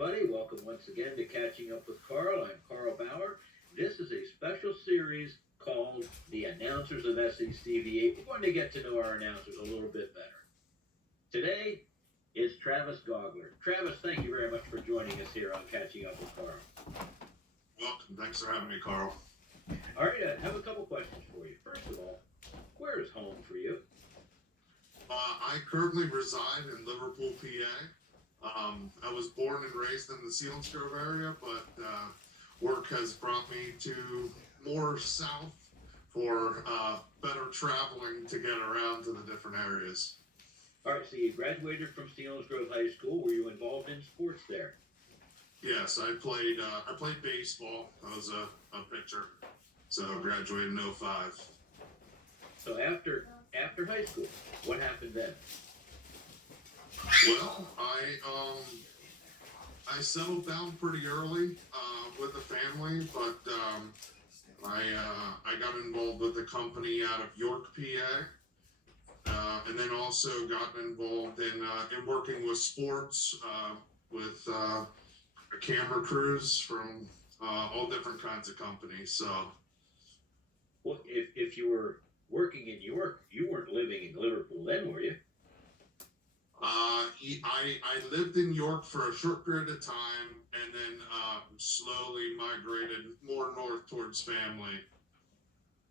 everybody. Welcome once again to Catching Up with Carl. I'm Carl Bauer. This is a special series called The Announcers of SECVA. We're going to get to know our announcers a little bit better. Today is Travis Gogler. Travis, thank you very much for joining us here on Catching Up with Carl. Welcome. Thanks for having me, Carl. All right, I have a couple questions for you. First of all, where is home for you? I currently reside in Liverpool, PA. I was born and raised in the Selinsgrove area, but work has brought me to more south for better traveling to get around to the different areas. All right, so you graduated from Selinsgrove High School. Were you involved in sports there? Yes, I played baseball. I was a pitcher, so graduated in '05. So after high school, what happened then? Well, I settled down pretty early with the family, but I got involved with a company out of York, PA, and then also got involved in working with sports with camera crews from all different kinds of companies. So, well, if you were working in York, you weren't living in Liverpool then, were you? I lived in York for a short period of time, and then slowly migrated more north towards family.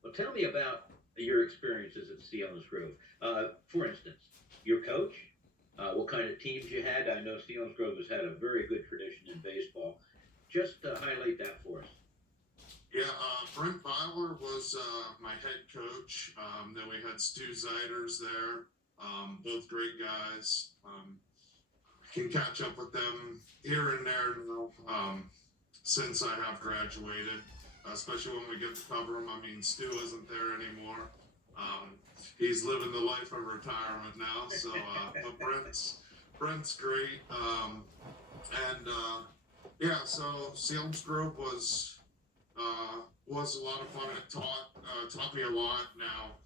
Well, tell me about your experiences at Selinsgrove. For instance, your coach, what kind of teams you had. I know Selinsgrove has had a very good tradition in baseball. Just highlight that for us. Yeah, Brent Byler was my head coach. Then we had Stu Zeiders there. Both great guys. Can catch up with them here and there now since I have graduated, especially when we get to cover them. I mean, Stu isn't there anymore. He's living the life of retirement now. So, but Brent's great. Yeah, so Selinsgrove was a lot of fun. It taught me a lot. Now,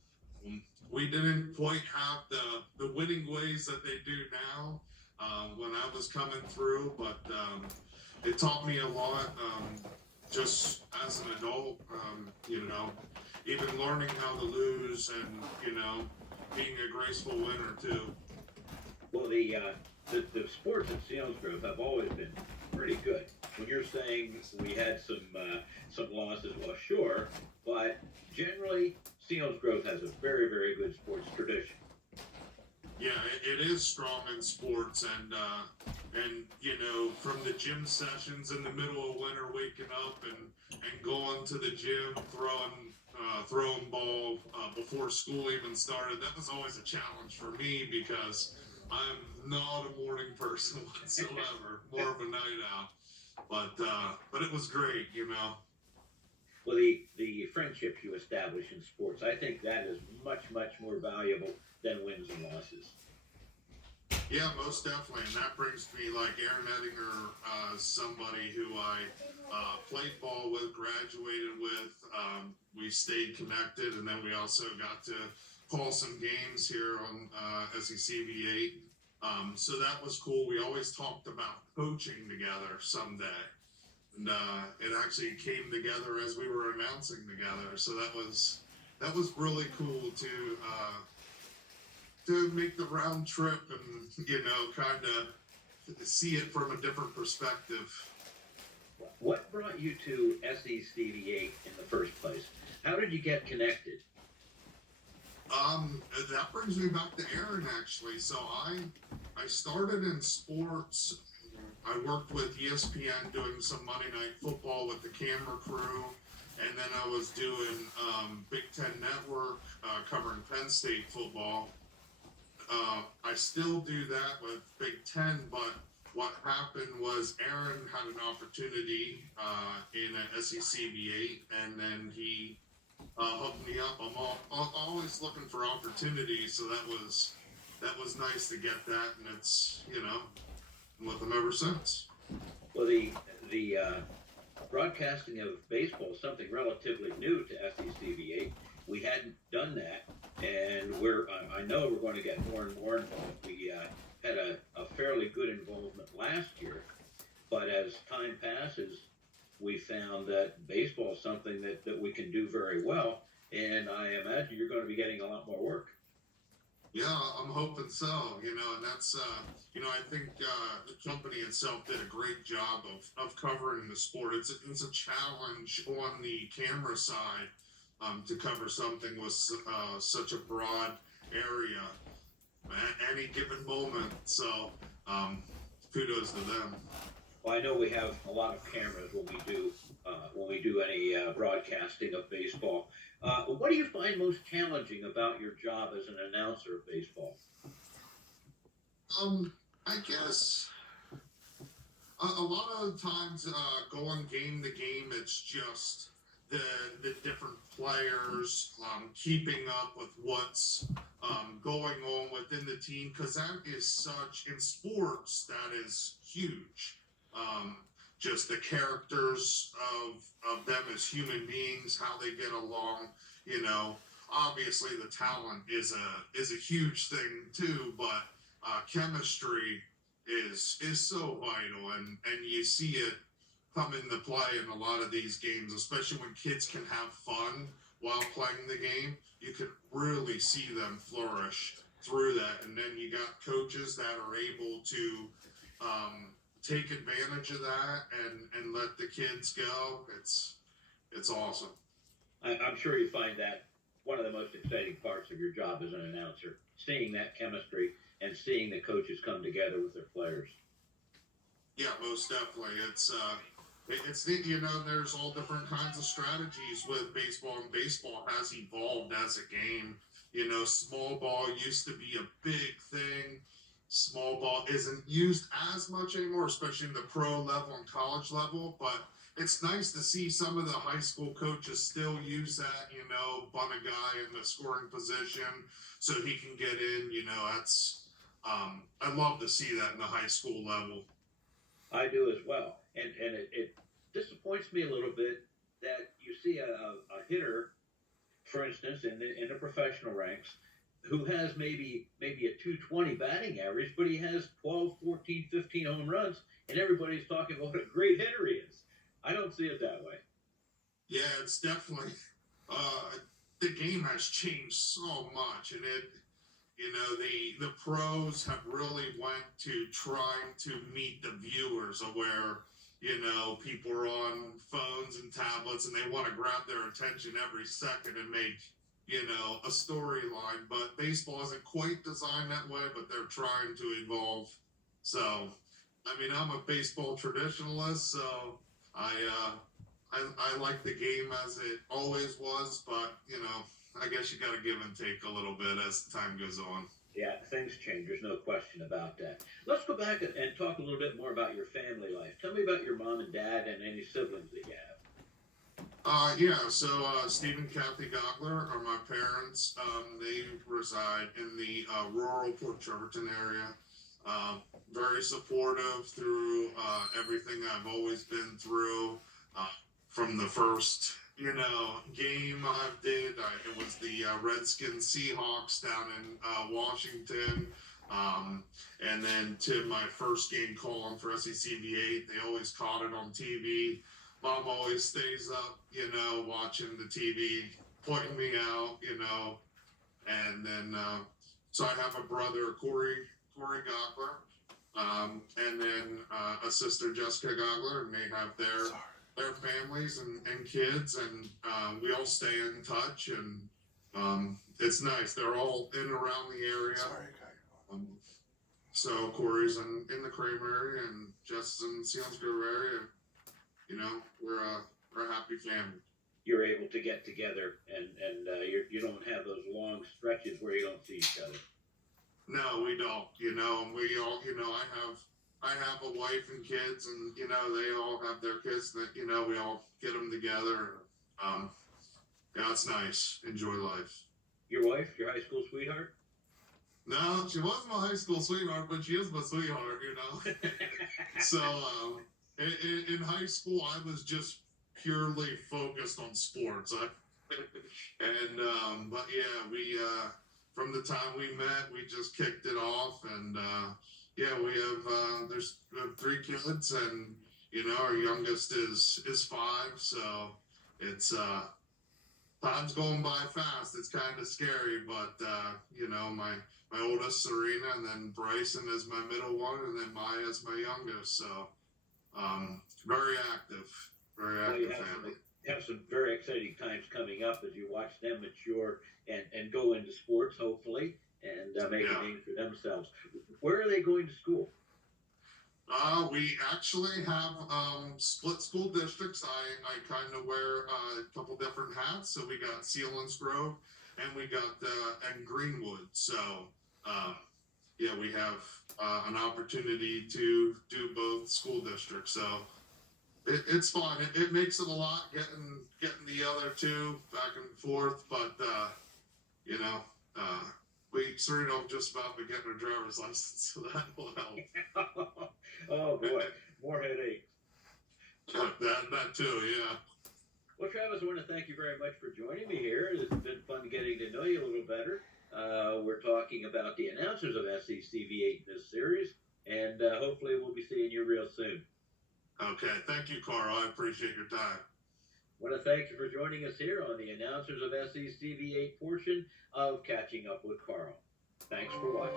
we didn't quite have the winning ways that they do now when I was coming through, but it taught me a lot just as an adult, even learning how to lose and, being a graceful winner too. Well, the sports at Selinsgrove have always been pretty good. When you're saying we had some losses, well, sure, but generally Selinsgrove has a very, very good sports tradition. Yeah, it is strong in sports, and from the gym sessions in the middle of winter, waking up and going to the gym, throwing ball before school even started. That was always a challenge for me because I'm not a morning person whatsoever, more of a night owl. But it was great, Well, the friendships you establish in sports, I think that is much, much more valuable than wins and losses. Yeah, most definitely. And that brings me like Aaron Ettinger, somebody who I played ball with, graduated with. We stayed connected, and then we also got to call some games here on SECV8. So that was cool. We always talked about coaching together someday. And it actually came together as we were announcing together. So that was really cool to make the round trip and, kind of see it from a different perspective. What brought you to SECV8 in the first place? How did you get connected? That brings me back to Aaron, actually. So I started in sports. I worked with ESPN doing some Monday Night Football with the camera crew, and then I was doing Big Ten Network covering Penn State football. I still do that with Big Ten, but what happened was Aaron had an opportunity in an SECV8, and then he hooked me up. I'm always looking for opportunities, so that was nice to get that, and it's I'm with them ever since. Well, the broadcasting of baseball is something relatively new to SECV8. We hadn't done that, and I know we're going to get more and more involved. We had a fairly good involvement last year, But as time passes, we found that baseball is something that we can do very well, and I imagine you're going to be getting a lot more work. Yeah, I'm hoping so. And that's I think the company itself did a great job of covering the sport. It's a challenge on the camera side to cover something with such a broad area at any given moment. So kudos to them. Well, I know we have a lot of cameras when we do any broadcasting of baseball. What do you find most challenging about your job as an announcer of baseball? I guess a lot of times going game to game, it's just the different players keeping up with what's going on within the team, because that is such in sports that is huge. Um, just the characters of them as human beings, how they get along. Obviously the talent is a huge thing too, but chemistry is so vital, and you see it come into play in a lot of these games, especially when kids can have fun while playing the game. You can really see them flourish through that, and then you got coaches that are able to take advantage of that and let the kids go. It's awesome. I'm sure you find that one of the most exciting parts of your job as an announcer, seeing that chemistry and seeing the coaches come together with their players. Yeah, most definitely. It's neat, there's all different kinds of strategies with baseball, and baseball has evolved as a game. Small ball used to be a big thing. Small ball isn't used as much anymore, especially in the pro level and college level, but it's nice to see some of the high school coaches still use that, bunt a guy in the scoring position so he can get in. That's I love to see that in the high school level. I do as well, and it disappoints me a little bit that you see a hitter, for instance, in the professional ranks, who has maybe a 220 batting average, but he has 12, 14, 15 home runs, and everybody's talking about what a great hitter he is. I don't see it that way. Yeah, it's definitely the game has changed so much, and the pros have really went to trying to meet the viewers, of where people are on phones and tablets and they want to grab their attention every second and make a storyline. But baseball isn't quite designed that way, but they're trying to evolve. So I'm a baseball traditionalist, so I like the game as it always was, but I guess you got to give and take a little bit as time goes on. Yeah, things change. There's no question about that. Let's go back and talk a little bit more about your family life. Tell me about your mom and dad and any siblings that you have. So Steve and Kathy Gogler are my parents. They reside in the rural Port Trevorton area. Very supportive through everything I've always been through. From the first, game I did, it was the Redskins Seahawks down in Washington. And then to my first game calling for SECV8, they always caught it on TV. Mom always stays up, watching the TV, pointing me out, and then, so I have a brother, Corey Gogler, and then a sister, Jessica Gogler, and they have their families and kids, and we all stay in touch, and it's nice. They're all in and around the area. So Corey's in the Kramer area, and Jess in the Seals Grove area. We're a happy family. You're able to get together, and you don't have those long stretches where you don't see each other. No, we don't. We all, I have a wife and kids, and they all have their kids. That we all get them together. Yeah, it's nice. Enjoy life. Your wife, your high school sweetheart? No, she wasn't my high school sweetheart, but she is my sweetheart. So in high school, I was just purely focused on sports. But yeah, we from the time we met, we just kicked it off, and Yeah, we have 3 kids, and our youngest is 5, so it's time's going by fast. It's kind of scary, but my oldest Serena, and then Bryson is my middle one, and then Maya is my youngest. So very active, very Well, you active family. have some very exciting times coming up as you watch them mature and go into sports, hopefully, and make a Yeah. name for themselves. Where are they going to school? We actually have split school districts. I kind of wear a couple different hats. So we got Sealands Grove, and we got and Greenwood. So uh, yeah, we have an opportunity to do both school districts. So it's fun. It makes it a lot getting the other two back and forth, but you know, uh, we Serena will just about be getting her driver's license, so that will help. Oh boy, more headaches. That too, yeah. Well, Travis, I want to thank you very much for joining me here. It's been fun getting to know you a little better. We're talking about the announcers of SECV8 in this series, and hopefully we'll be seeing you real soon. Okay, thank you, Carl. I appreciate your time. I want to thank you for joining us here on the announcers of SECV8 portion of Catching Up with Carl. Thanks for watching.